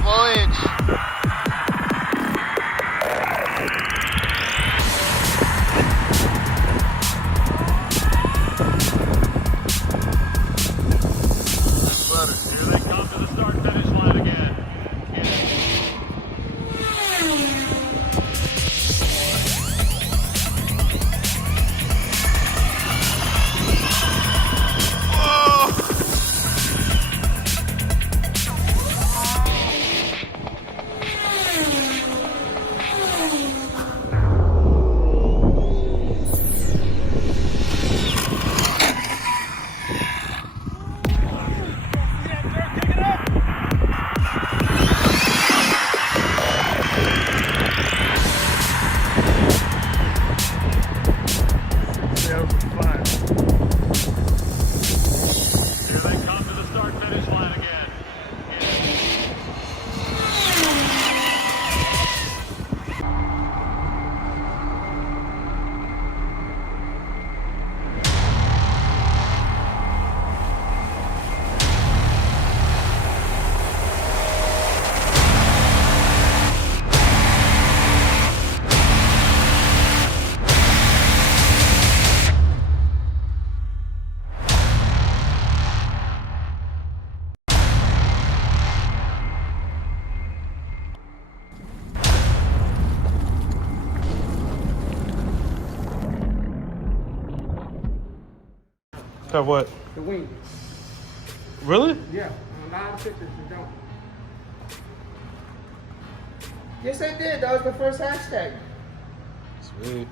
foliage. Here they come to the start-finish line again. Have what? The wing. Really? Yeah, a lot of pictures you don't. Yes, I did. That was the first hashtag. Sweet.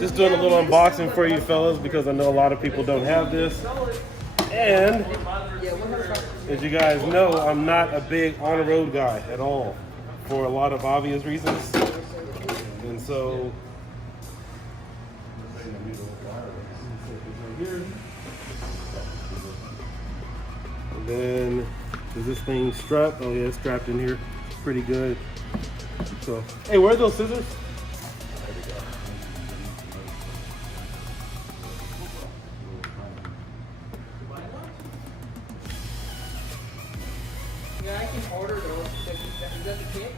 Just doing a little unboxing for you fellas because I know a lot of people don't have this. And as you guys know, I'm not a big on-the-road guy at all for a lot of obvious reasons. And so and then is this thing strapped? Oh yeah, it's strapped in here pretty good. So hey, where are those scissors? Yeah, I can order those. Is that the kit?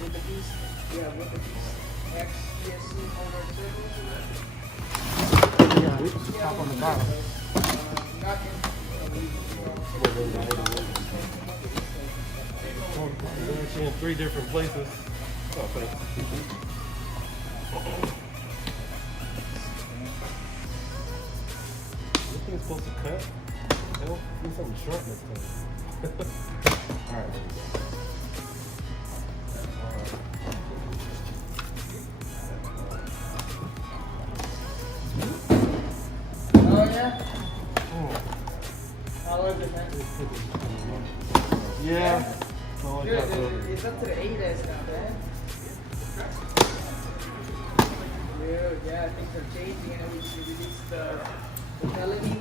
With the piece? Yeah, with the piece. XPSC holder circles. Yeah, top on the bottom. Not in. They're actually in 3 different places. Oh, thanks. This thing's supposed to cut? Hell, need something short next time. Alright. Oh, yeah? How was it, man? Yeah. Good. It's up to the 8S now, man. Dude, yeah, I think they're changing and we released the Felony.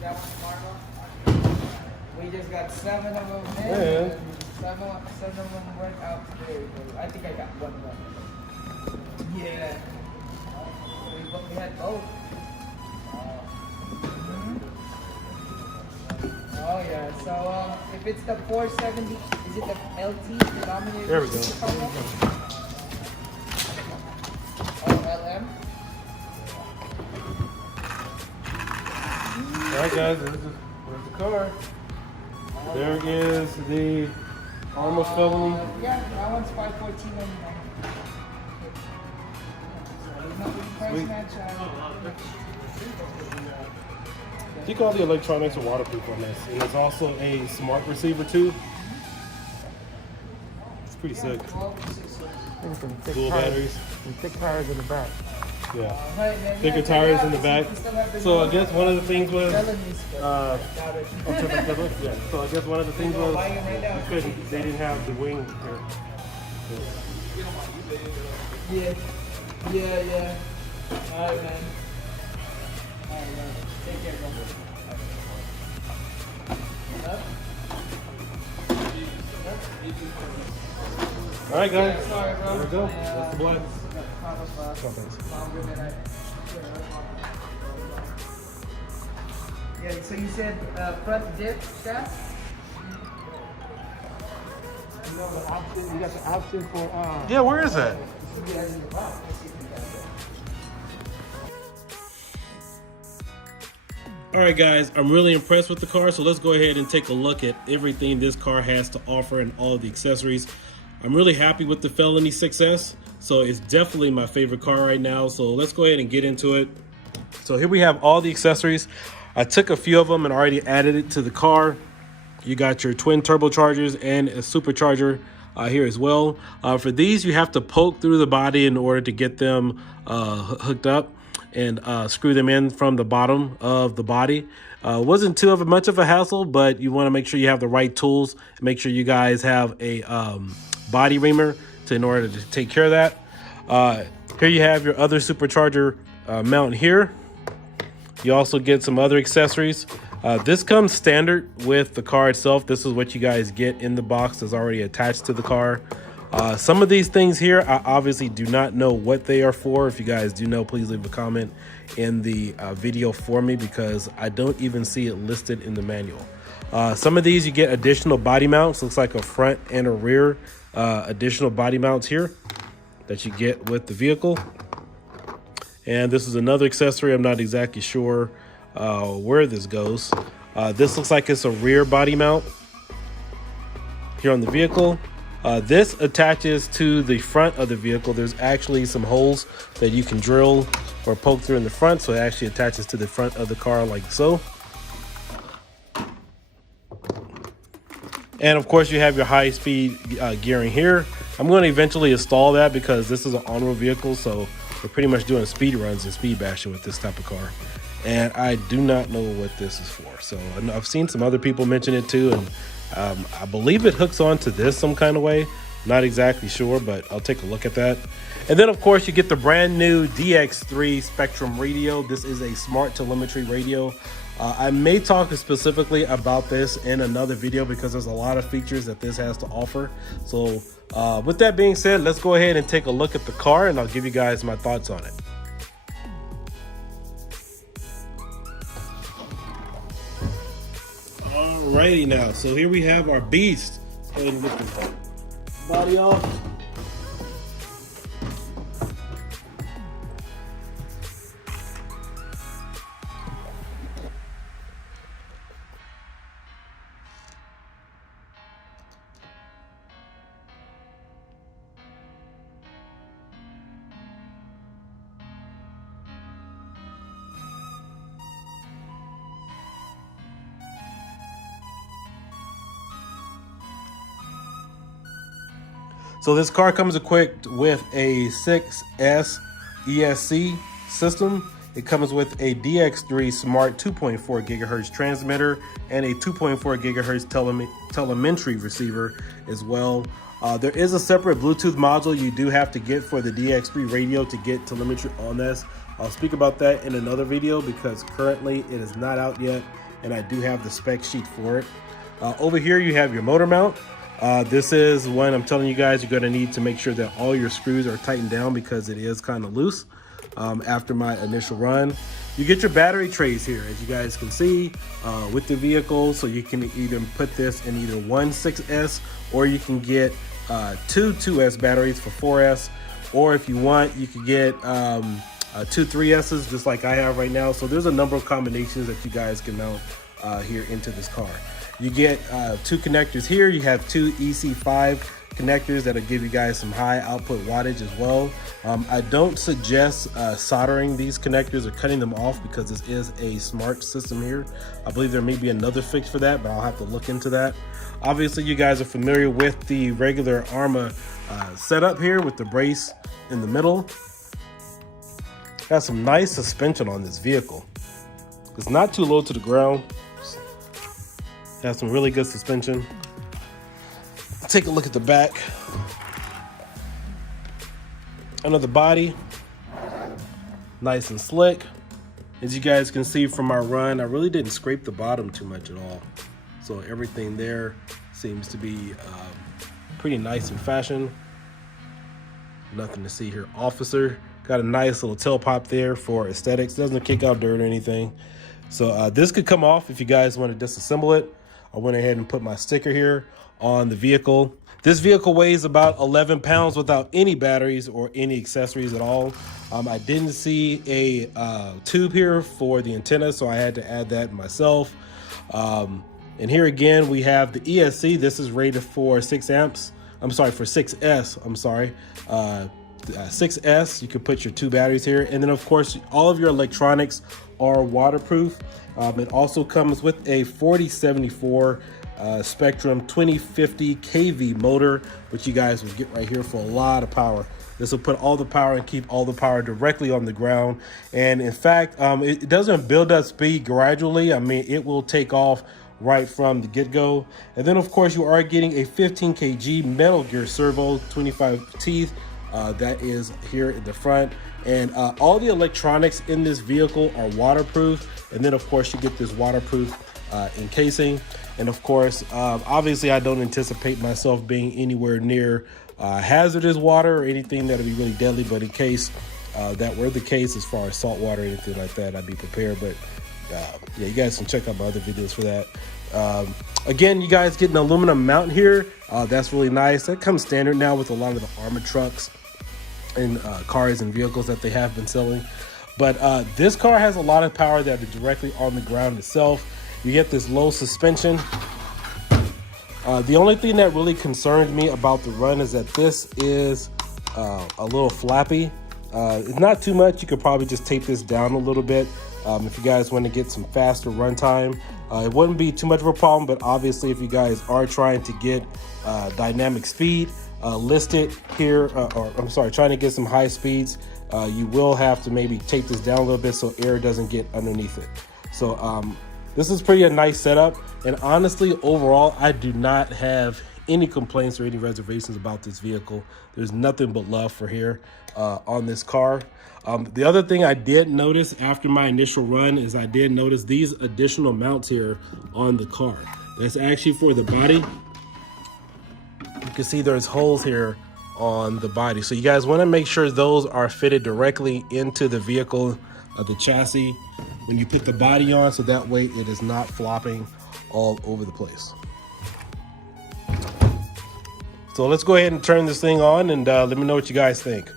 That one tomorrow. We just got 7 of them in. Yeah. 7 of them went out today. I think I got 1 left. Yeah. We had both. Oh yeah, so if it's the 470, is it the LT denominator? There we go. Oh, LM? Alright guys, there's the car. There is the Arrma Felony. Yeah, that one's $514.99. Sweet. I think all the electronics are waterproof on this. And there's also a smart receiver too. It's pretty sick. Dual batteries. And thick tires in the back. Yeah. Thicker tires in the back. So I guess one of the things was yeah. So I guess one of the things was they didn't have the wing here. Yeah. Alright, man. Take care, bro. Up. All right, guys. Sorry, bro. There we go. That's the black. Yeah, so you said front dip shaft? You know the option. You got the option for. Yeah, where is that? All right, guys, I'm really impressed with the car, so let's go ahead and take a look at everything this car has to offer and all the accessories. I'm really happy with the Felony 6S, so it's definitely my favorite car right now, so let's go ahead and get into it. So here we have all the accessories. I took a few of them and already added it to the car. You got your twin turbochargers and a supercharger here as well. For these, you have to poke through the body in order to get them hooked up and screw them in from the bottom of the body. Wasn't too much of a hassle, but you want to make sure you have the right tools. Make sure you guys have a body reamer in order to take care of that. Here you have your other supercharger mount here. You also get some other accessories. This comes standard with the car itself. This is what you guys get in the box that's already attached to the car. Some of these things here, I obviously do not know what they are for. If you guys do know, please leave a comment in the video for me, because I don't even see it listed in the manual. Some of these you get additional body mounts. Looks like a front and a rear additional body mounts here that you get with the vehicle. And this is another accessory. I'm not exactly sure where this goes. This looks like it's a rear body mount here on the vehicle. This attaches to the front of the vehicle. There's actually some holes that you can drill or poke through in the front, so it actually attaches to the front of the car like so. And of course you have your high-speed gearing here. I'm going to eventually install that because this is an on-road vehicle, so we're pretty much doing speed runs and speed bashing with this type of car. And I do not know what this is for. So I've seen some other people mention it too, and I believe it hooks onto this some kind of way. Not exactly sure, but I'll take a look at that. And then of course you get the brand new DX3 Spectrum radio. This is a smart telemetry radio. I may talk specifically about this in another video because there's a lot of features that this has to offer. So with that being said, let's go ahead and take a look at the car and I'll give you guys my thoughts on it. Alrighty now, so here we have our beast. Let's go ahead and get the body off. So this car comes equipped with a 6S ESC system. It comes with a DX3 Smart 2.4 gigahertz transmitter and a 2.4 gigahertz telemetry receiver as well. There is a separate Bluetooth module you do have to get for the DX3 radio to get telemetry on this. I'll speak about that in another video because currently it is not out yet and I do have the spec sheet for it. Over here you have your motor mount. This is one I'm telling you guys you're going to need to make sure that all your screws are tightened down because it is kind of loose after my initial run. You get your battery trays here, as you guys can see, with the vehicle. So you can either put this in either one 6S or you can get two 2S batteries for 4S. Or if you want, you can get two 3S's just like I have right now. So there's a number of combinations that you guys can mount here into this car. You get two connectors here. You have two EC5 connectors that'll give you guys some high output wattage as well. I don't suggest soldering these connectors or cutting them off because this is a smart system here. I believe there may be another fix for that, but I'll have to look into that. Obviously, you guys are familiar with the regular Arrma setup here with the brace in the middle. Got some nice suspension on this vehicle. It's not too low to the ground. Has some really good suspension. Take a look at the back. Under the body, nice and slick. As you guys can see from my run, I really didn't scrape the bottom too much at all. So everything there seems to be Pretty nice in fashion. Nothing to see here. Officer. Got a nice little tailpipe there for aesthetics. Doesn't kick out dirt or anything. So this could come off if you guys want to disassemble it. I went ahead and put my sticker here on the vehicle. This vehicle weighs about 11 pounds without any batteries or any accessories at all. I didn't see a tube here for the antenna, so I had to add that myself. And here again, we have the ESC. This is rated for 6 amps. I'm sorry, for 6S. I'm sorry. 6S, you can put your 2 batteries here. And then of course, all of your electronics are waterproof. It also comes with a 4074 Spectrum 2050 kV motor, which you guys will get right here for a lot of power. This will put all the power and keep all the power directly on the ground. And in fact, it doesn't build up speed gradually. I mean, it will take off right from the get-go. And then of course, you are getting a 15 kg Metal Gear servo, 25 teeth. That is here in the front, and all the electronics in this vehicle are waterproof. And then of course you get this waterproof encasing. And of course, obviously I don't anticipate myself being anywhere near hazardous water or anything that would be really deadly, but in case that were the case, as far as salt water or anything like that, I'd be prepared. But yeah, you guys can check out my other videos for that. Again, you guys get an aluminum mount here. That's really nice. That comes standard now with a lot of the Arrma trucks and cars and vehicles that they have been selling. But this car has a lot of power that is directly on the ground itself. You get this low suspension. The only thing that really concerned me about the run is that this is a little flappy. It's not too much. You could probably just tape this down a little bit if you guys want to get some faster run time. It wouldn't be too much of a problem, but obviously if you guys are trying to get dynamic speed listed here, or I'm sorry, trying to get some high speeds, you will have to maybe tape this down a little bit so air doesn't get underneath it. So this is pretty a nice setup, and honestly, overall, I do not have any complaints or any reservations about this vehicle. There's nothing but love for here on this car. The other thing I did notice after my initial run is I did notice these additional mounts here on the car. That's actually for the body. You can see there's holes here on the body. So you guys want to make sure those are fitted directly into the vehicle, the chassis, when you put the body on, so that way it is not flopping all over the place. So let's go ahead and turn this thing on, and let me know what you guys think.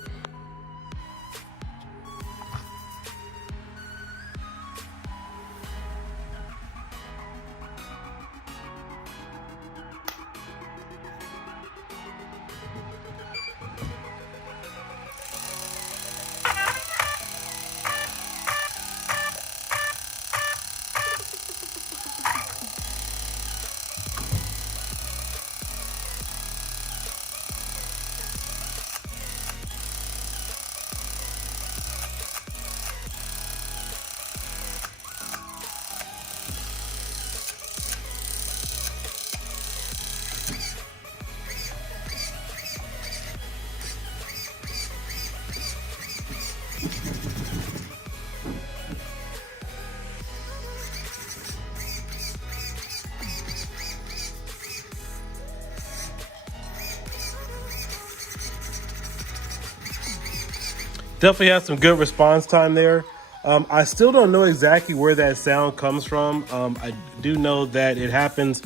Definitely has some good response time there. I still don't know exactly where that sound comes from. I do know that it happens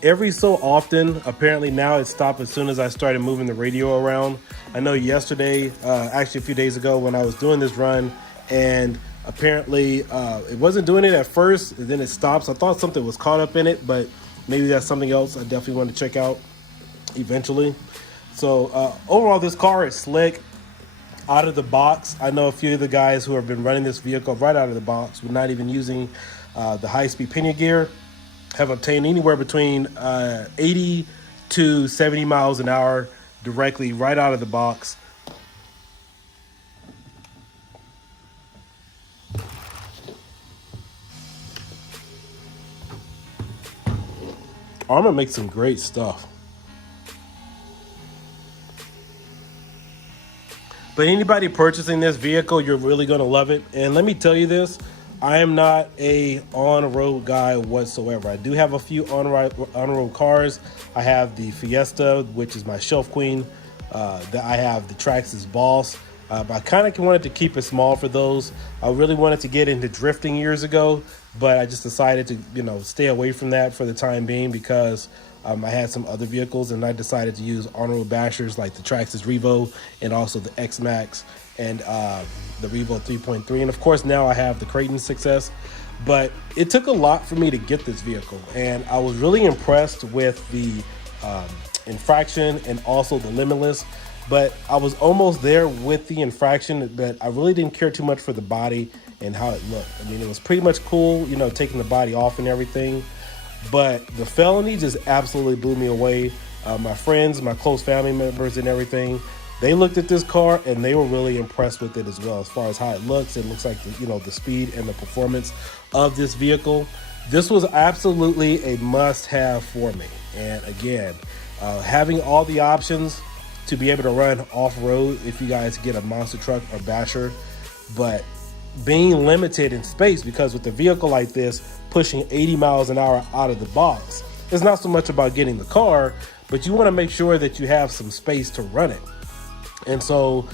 every so often. Apparently now it stopped as soon as I started moving the radio around. I know yesterday, actually a few days ago, when I was doing this run, and apparently it wasn't doing it at first, and then it stops. I thought something was caught up in it, but maybe that's something else I definitely want to check out eventually. So overall, this car is slick. Out of the box, I know a few of the guys who have been running this vehicle right out of the box, with not even using the high-speed pinion gear, have obtained anywhere between 80 to 70 miles an hour directly right out of the box. Arrma makes some great stuff. But anybody purchasing this vehicle, you're really going to love it. And let me tell you this, I am not a on-road guy whatsoever. I do have a few on-road cars. I have the Fiesta, which is my shelf queen. That I have the Traxxas Boss. But I kind of wanted to keep it small for those. I really wanted to get into drifting years ago, but I just decided to, you know, stay away from that for the time being because I had some other vehicles, and I decided to use on-road bashers like the Traxxas Revo and also the X-Max and the Revo 3.3. And of course, now I have the Creighton 6S. But it took a lot for me to get this vehicle, and I was really impressed with the infraction and also the limitless. But I was almost there with the infraction, but I really didn't care too much for the body and how it looked. I mean, it was pretty much cool, you know, taking the body off and everything. But the Felony just absolutely blew me away. My friends, my close family members and everything, they looked at this car and they were really impressed with it as well. As far as how it looks like the, you know, the speed and the performance of this vehicle. This was absolutely a must-have for me. And again, having all the options to be able to run off-road if you guys get a monster truck or basher, but being limited in space, because with a vehicle like this pushing 80 miles an hour out of the box, it's not so much about getting the car, but you want to make sure that you have some space to run it. And so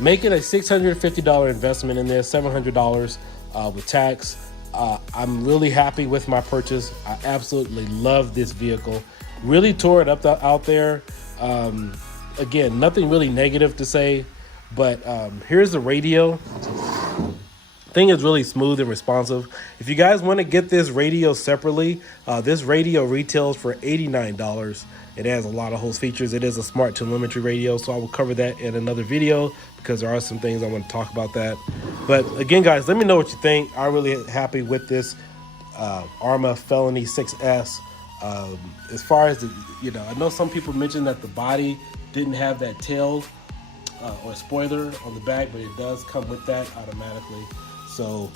making a $650 investment in this, $700 with tax, I'm really happy with my purchase. I absolutely love this vehicle. Really tore it up out there. Again, nothing really negative to say, but here's the radio. Thing is really smooth and responsive. If you guys want to get this radio separately, this radio retails for $89. It has a lot of host features. It is a smart telemetry radio, so I will cover that in another video because there are some things I want to talk about that. But again, guys, let me know what you think. I'm really happy with this Arrma Felony 6S. As far as the, you know, I know some people mentioned that the body didn't have that tail or spoiler on the back, but it does come with that automatically. So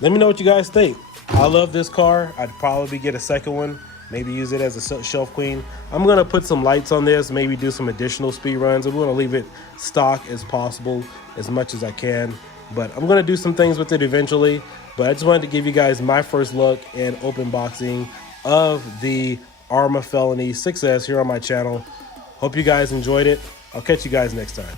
let me know what you guys think. I love this car. I'd probably get a second one, maybe use it as a shelf queen. I'm gonna put some lights on this, maybe do some additional speed runs. I'm gonna leave it stock as possible, as much as I can, but I'm gonna do some things with it eventually. But I just wanted to give you guys my first look and open boxing of the Arrma Felony 6S here on my channel. Hope you guys enjoyed it. I'll catch you guys next time.